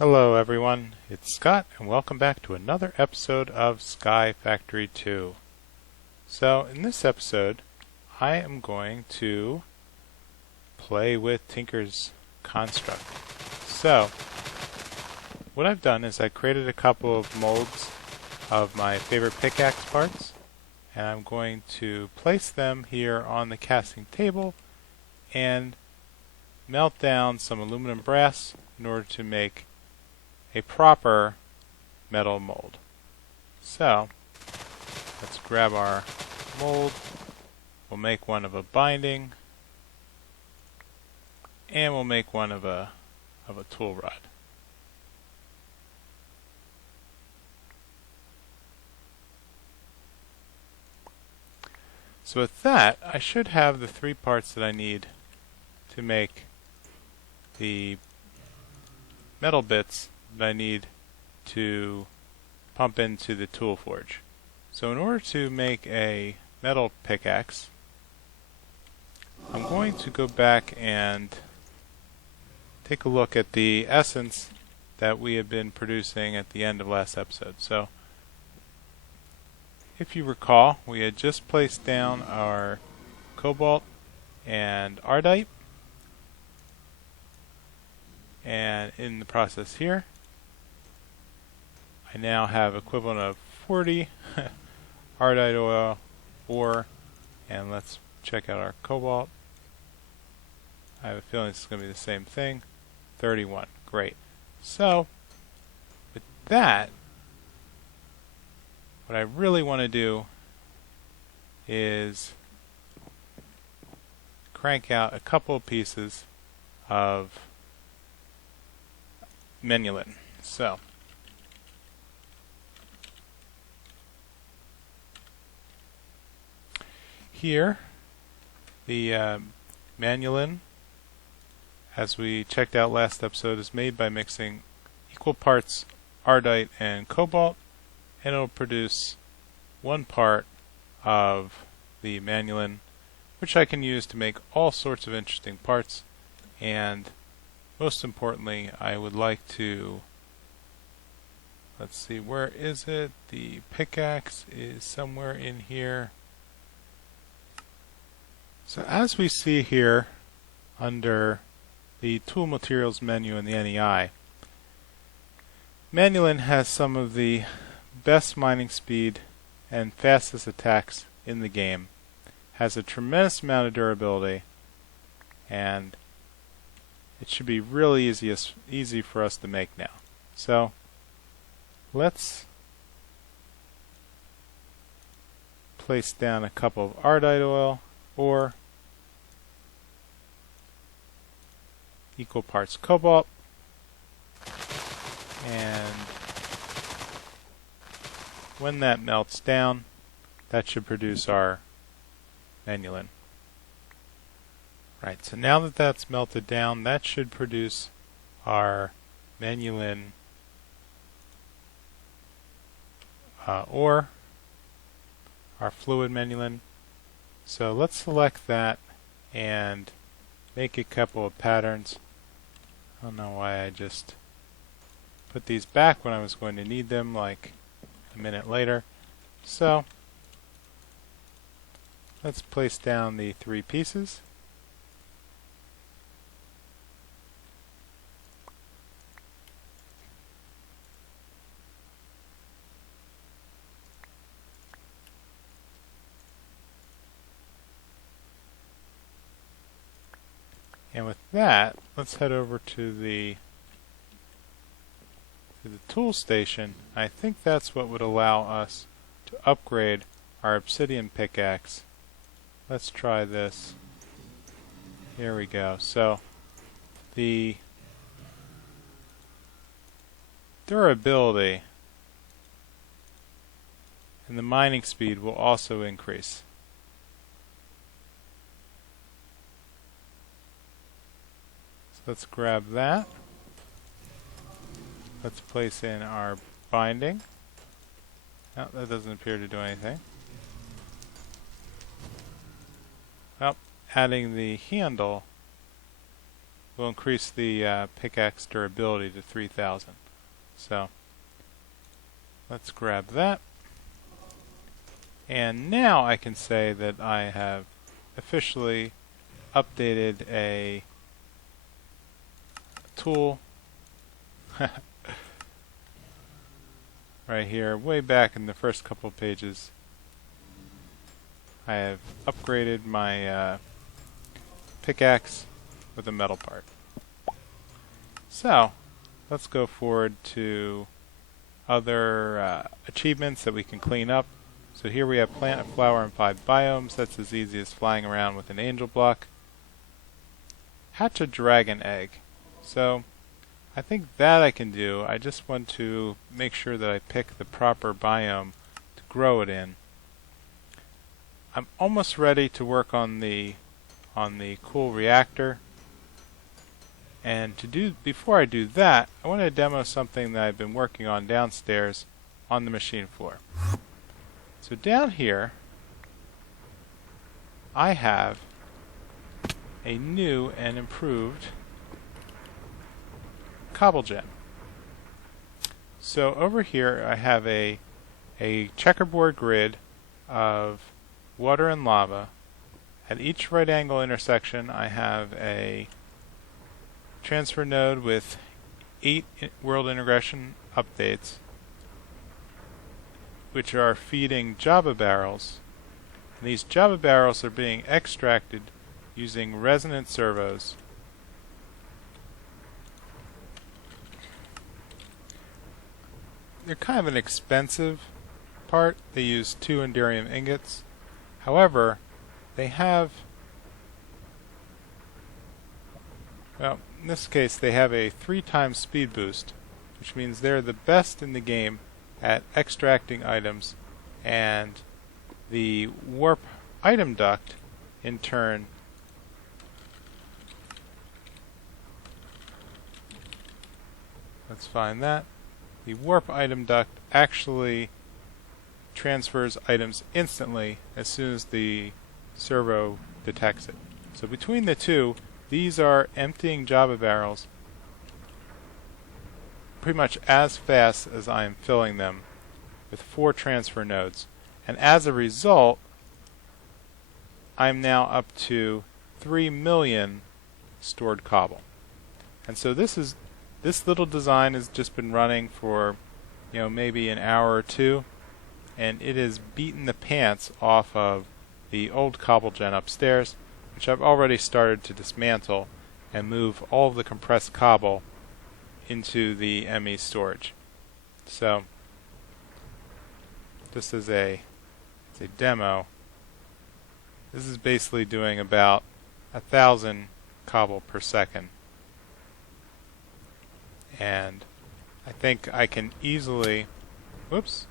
Hello everyone, it's Scott and welcome back to another episode of Sky Factory 2. So in this episode I am going to play with Tinker's construct. So what I've done is I created a couple of molds of my favorite pickaxe parts and I'm going to place them here on the casting table and melt down some aluminum brass in order to make a proper metal mold. So let's grab our mold, we'll make one of a binding, and we'll make one of a tool rod. So with that, I should have the three parts that I need to make the metal bits that I need to pump into the tool forge. So in order to make a metal pickaxe, I'm going to go back and take a look at the essence that we have been producing at the end of last episode. So if you recall, we had just placed down our cobalt and ardite, and in the process here I now have equivalent of 40 ardite oil ore, and let's check out our cobalt. I have a feeling this is going to be the same thing. 31. Great. So with that, what I really want to do is crank out a couple of pieces of Manyullyn. So here, the Manyullyn, as we checked out last episode, is made by mixing equal parts ardite and cobalt, and it'll produce one part of the Manyullyn, which I can use to make all sorts of interesting parts. And most importantly, I would like to, let's see, where is it? The pickaxe is somewhere in here. So as we see here under the tool materials menu in the NEI, Manyullyn has some of the best mining speed and fastest attacks in the game, has a tremendous amount of durability, and it should be really easy for us to make now. So let's place down a couple of ardite oil or equal parts cobalt, and when that melts down, that should produce our Manyullyn. Right, so now that that's melted down, that should produce our Manyullyn ore, our fluid Manyullyn. So let's select that and make a couple of patterns. I don't know why I just put these back when I was going to need them like a minute later. So let's place down the three pieces. And with that, let's head over to the tool station. I think that's what would allow us to upgrade our obsidian pickaxe. Let's try this. Here we go. So the durability and the mining speed will also increase. Let's grab that. Let's place in our binding. No, that doesn't appear to do anything. Well, adding the handle will increase the pickaxe durability to 3,000. So let's grab that. And now I can say that I have officially updated a tool right here, way back in the first couple of pages. I have upgraded my pickaxe with a metal part. So let's go forward to other achievements that we can clean up. So here we have plant a flower in 5 biomes. That's as easy as flying around with an angel block. Hatch a dragon egg. So I think that I can do. I just want to make sure that I pick the proper biome to grow it in. I'm almost ready to work on the cool reactor. And before I do that, I want to demo something that I've been working on downstairs on the machine floor. So down here, I have a new and improved Kabul Jen. So over here I have a checkerboard grid of water and lava. At each right angle intersection I have a transfer node with 8 world integration updates, which are feeding Java barrels. And these Java barrels are being extracted using resonant servos. They're kind of an expensive part. They use 2 Enderium ingots. However, they have, well, in this case they have a 3 times speed boost, which means they're the best in the game at extracting items, and the warp item duct in turn let's find that. The warp item duct actually transfers items instantly as soon as the servo detects it. So between the two, these are emptying Java barrels pretty much as fast as I am filling them with 4 transfer nodes. And as a result, I'm now up to 3 million stored cobble. And so this little design has just been running for, maybe an hour or 2, and it has beaten the pants off of the old Kabul Jen upstairs, which I've already started to dismantle and move all of the compressed cobble into the ME storage. So just as a demo, this is basically doing about 1,000 cobble per second. And I think I can easily, whoops,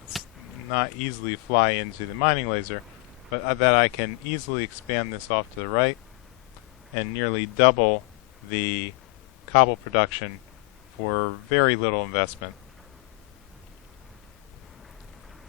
let's not easily fly into the mining laser, but that I can easily expand this off to the right and nearly double the cobble production for very little investment.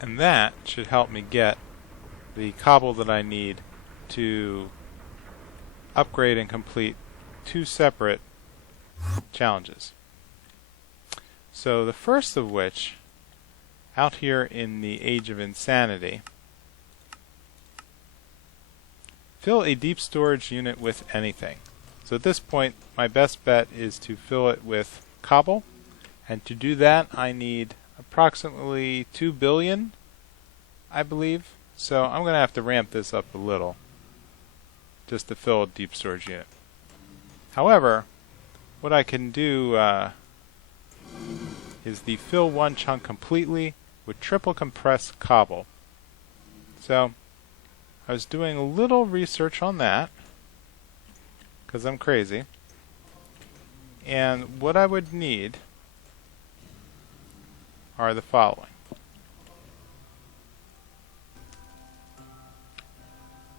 And that should help me get the cobble that I need to upgrade and complete 2 separate challenges. So the first of which, out here in the Age of Insanity, fill a deep storage unit with anything. So at this point, my best bet is to fill it with cobble, and to do that I need approximately 2 billion, I believe. So I'm going to have to ramp this up a little just to fill a deep storage unit. However, what I can do is the fill 1 chunk completely with triple compressed cobble. So I was doing a little research on that because I'm crazy, and what I would need are the following.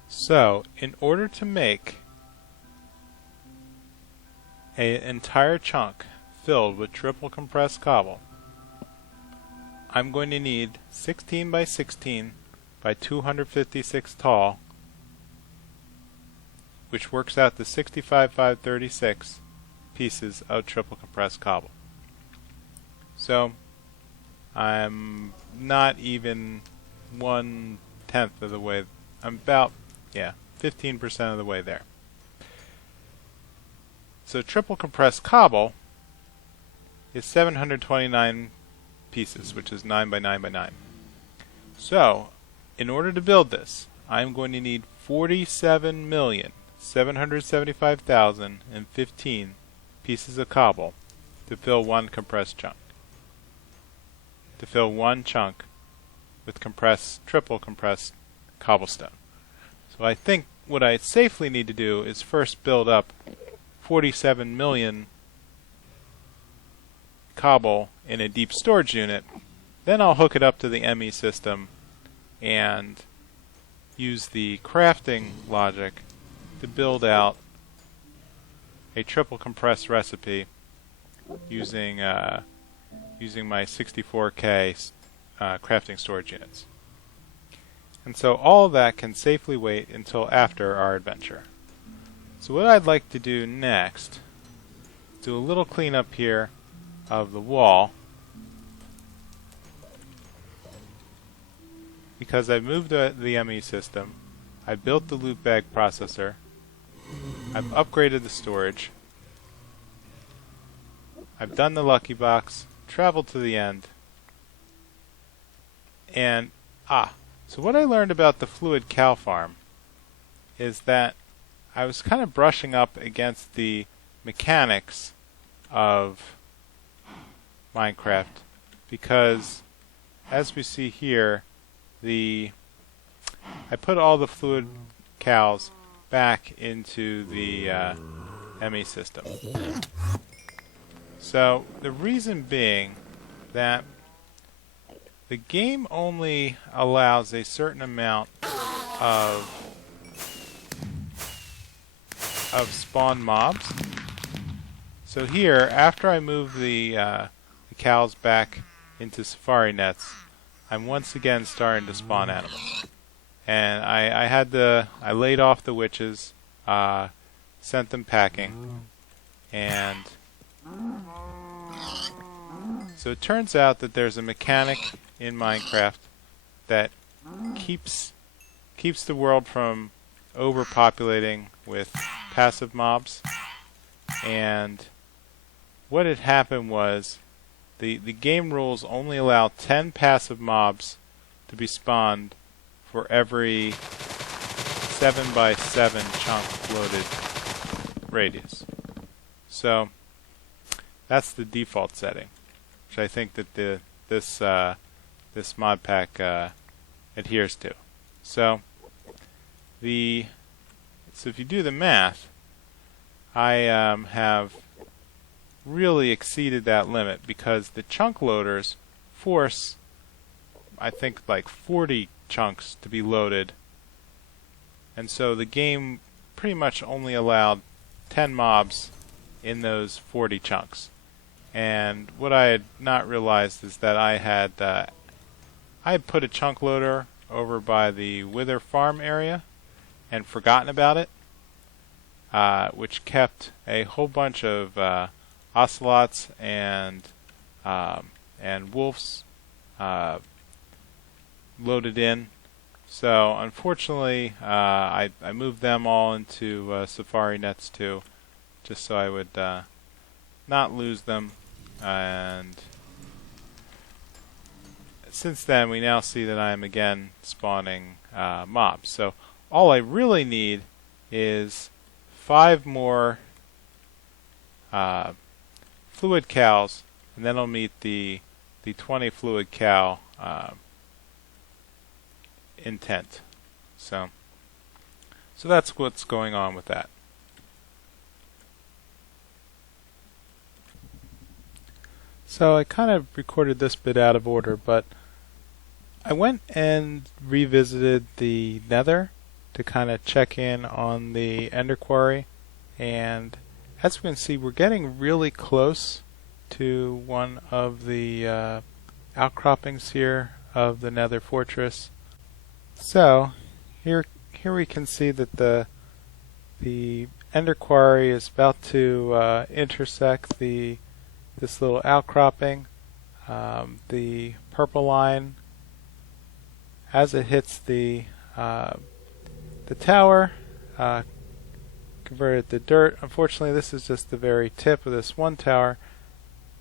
So in order to make an entire chunk filled with triple compressed cobble, I'm going to need 16 by 16 by 256 tall which works out to 65,536 pieces of triple compressed cobble. So I'm not even 1/10 of the way. I'm about 15% of the way there. So triple compressed cobble is 729 pieces, which is 9 by 9 by 9. So in order to build this, I'm going to need 47,775,015 pieces of cobble to fill one compressed chunk. To fill one chunk with triple compressed cobblestone. So I think what I safely need to do is first build up 47 million cobble in a deep storage unit. Then I'll hook it up to the ME system and use the crafting logic to build out a triple compressed recipe using my 64K crafting storage units. And so all of that can safely wait until after our adventure. So what I'd like to do next, do a little cleanup here of the wall, because I've moved the ME system, I built the loot bag processor, I've upgraded the storage, I've done the lucky box, traveled to the end, and so what I learned about the fluid cow farm is that I was kind of brushing up against the mechanics of Minecraft, because as we see here, I put all the fluid cows back into the ME system. So the reason being that the game only allows a certain amount of spawn mobs. So here, after I move the cows back into safari nets, I'm once again starting to spawn animals. And I laid off the witches, sent them packing, and so it turns out that there's a mechanic in Minecraft that keeps the world from overpopulating with passive mobs. And what had happened was the game rules only allow 10 passive mobs to be spawned for every 7 by 7 chunk loaded radius. So that's the default setting, which I think that this mod pack adheres to. So if you do the math, I have really exceeded that limit, because the chunk loaders force, I think, like 40 chunks to be loaded, and so the game pretty much only allowed 10 mobs in those 40 chunks. And what I had not realized is that I had put a chunk loader over by the Wither farm area and forgotten about it, which kept a whole bunch of ocelots and wolves loaded in. So unfortunately, I moved them all into safari nets too, just so I would not lose them. And since then, we now see that I am again spawning mobs. So all I really need is 5 more fluid cows, and then I'll meet the 20 fluid cow intent. So that's what's going on with that. So I kind of recorded this bit out of order, but I went and revisited the Nether to kind of check in on the Endor Quarry, and as we can see, we're getting really close to one of the outcroppings here of the Nether fortress. So here we can see that the the Endor Quarry is about to intersect this little outcropping. The purple line, as it hits the tower, converted to dirt. Unfortunately, this is just the very tip of this one tower.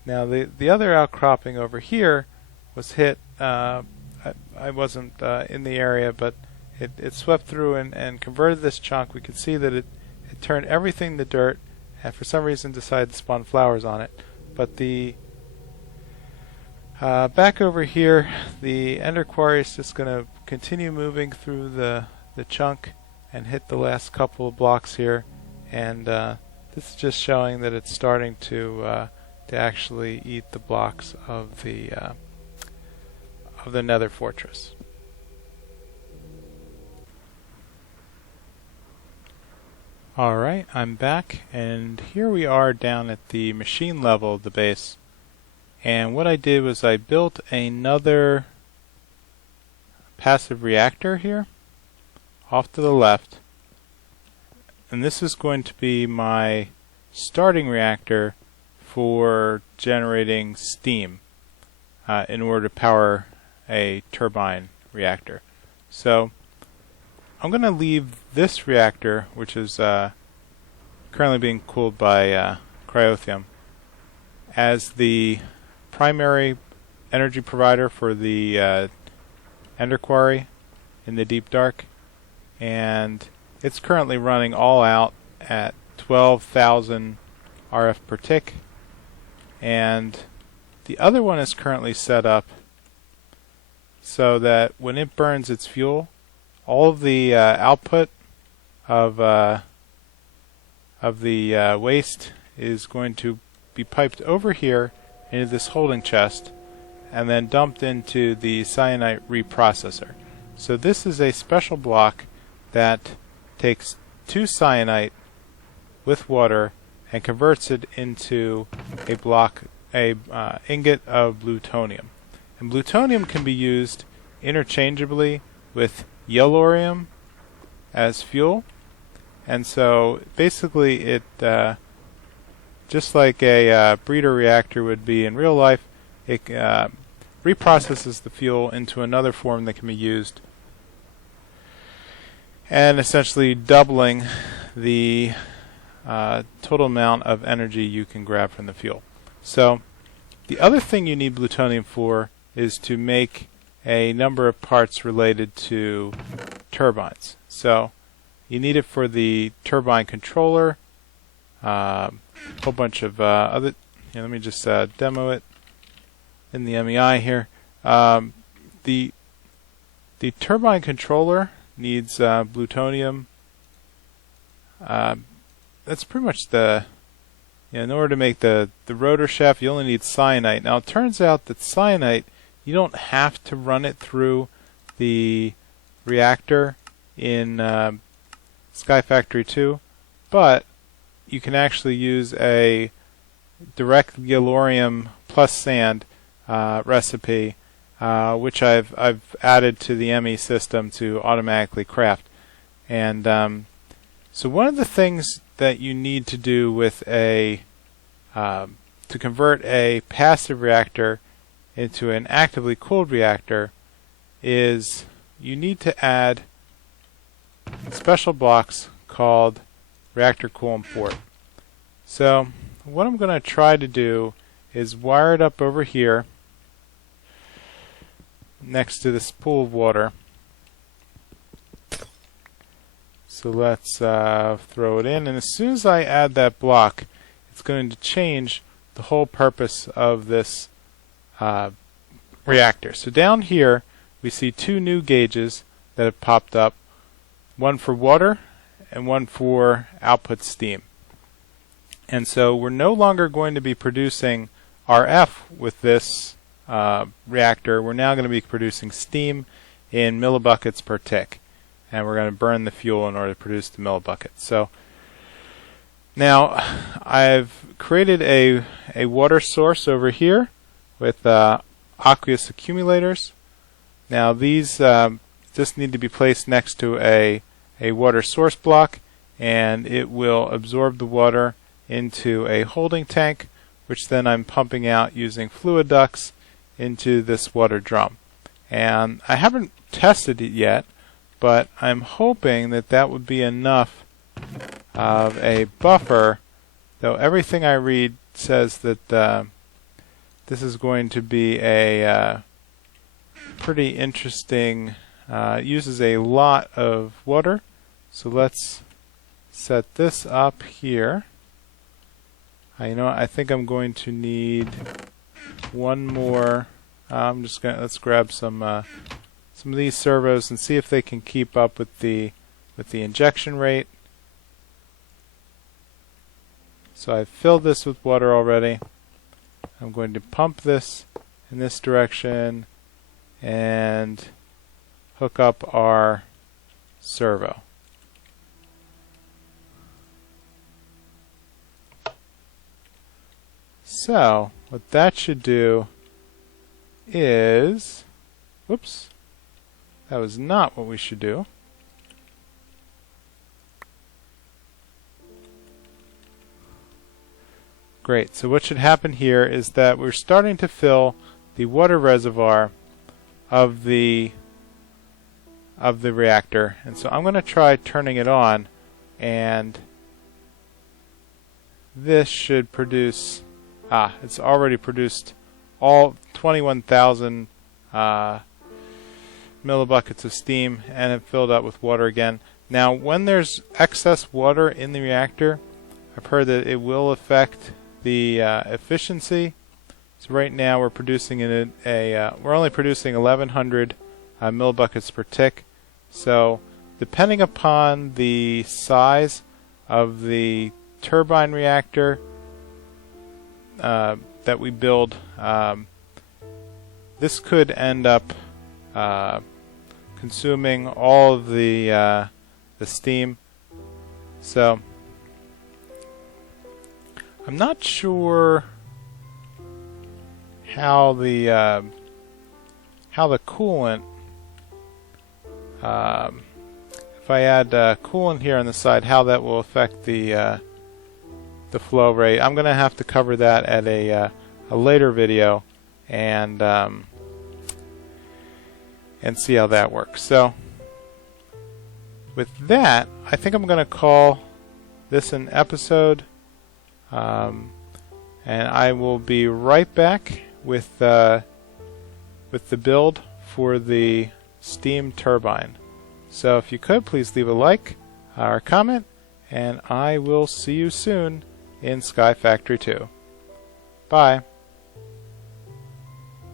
Now the other outcropping over here was hit. I wasn't in the area, but it swept through and converted this chunk. We could see that it turned everything to dirt, and for some reason decided to spawn flowers on it. But the back over here, the Endor Quarry is just going to continue moving through the chunk and hit the last couple of blocks here, and this is just showing that it's starting to actually eat the blocks of the Nether Fortress. Alright, I'm back, and here we are down at the machine level of the base. And what I did was I built another passive reactor here, off to the left. And this is going to be my starting reactor for generating steam in order to power a turbine reactor. So I'm going to leave this reactor, which is currently being cooled by cryothium, as the primary energy provider for the Endor Quarry in the deep dark, and it's currently running all out at 12,000 RF per tick, and the other one is currently set up so that when it burns its fuel, all of the output of the waste is going to be piped over here into this holding chest and then dumped into the cyanite reprocessor. So this is a special block that takes 2 cyanite with water and converts it into a ingot of plutonium. And plutonium can be used interchangeably with yellorium as fuel, and so basically it just like a breeder reactor would be in real life, it reprocesses the fuel into another form that can be used, and essentially doubling the total amount of energy you can grab from the fuel. So the other thing you need plutonium for is to make a number of parts related to turbines. So you need it for the turbine controller, a whole bunch of other. Let me just demo it in the MEI here. The turbine controller needs plutonium. That's pretty much in order to make the rotor shaft, you only need cyanite. Now it turns out that cyanite, you don't have to run it through the reactor in Sky Factory 2, but you can actually use a direct yellorium plus sand recipe, which I've added to the ME system to automatically craft. And so one of the things that you need to do with to convert a passive reactor into an actively cooled reactor is you need to add special blocks called reactor coolant port. So what I'm going to try to do is wire it up over here next to this pool of water. So let's throw it in, and as soon as I add that block, it's going to change the whole purpose of this reactor. So down here we see 2 new gauges that have popped up, one for water and one for output steam. And so we're no longer going to be producing RF with this reactor. We're now going to be producing steam in millibuckets per tick, and we're going to burn the fuel in order to produce the millibucket. So now I've created a water source over here with aqueous accumulators. Now these just need to be placed next to a water source block, and it will absorb the water into a holding tank, which then I'm pumping out using fluid ducts into this water drum. And I haven't tested it yet, but I'm hoping that that would be enough of a buffer, though everything I read says that this is going to be a pretty interesting, uses a lot of water. So let's set this up here. You know what, I think I'm going to need one more. Let's grab some of these servos and see if they can keep up with the injection rate. So I've filled this with water already. I'm going to pump this in this direction and hook up our servo. So what that should do is, whoops, that was not what we should do. Great, so what should happen here is that we're starting to fill the water reservoir of the reactor, and so I'm going to try turning it on, and this should produce, it's already produced all 21,000 millibuckets of steam, and it filled up with water again. Now when there's excess water in the reactor, I've heard that it will affect the efficiency. So right now we're producing we're only producing 1,100 millibuckets per tick. So depending upon the size of the turbine reactor that we build, this could end up consuming all of the steam. So I'm not sure how the coolant, if I add coolant here on the side, how that will affect the flow rate. I'm going to have to cover that at a later video and see how that works. So with that, I think I'm going to call this an episode. And I will be right back with the build for the steam turbine. So if you could, please leave a like or a comment, and I will see you soon in Sky Factory 2. Bye.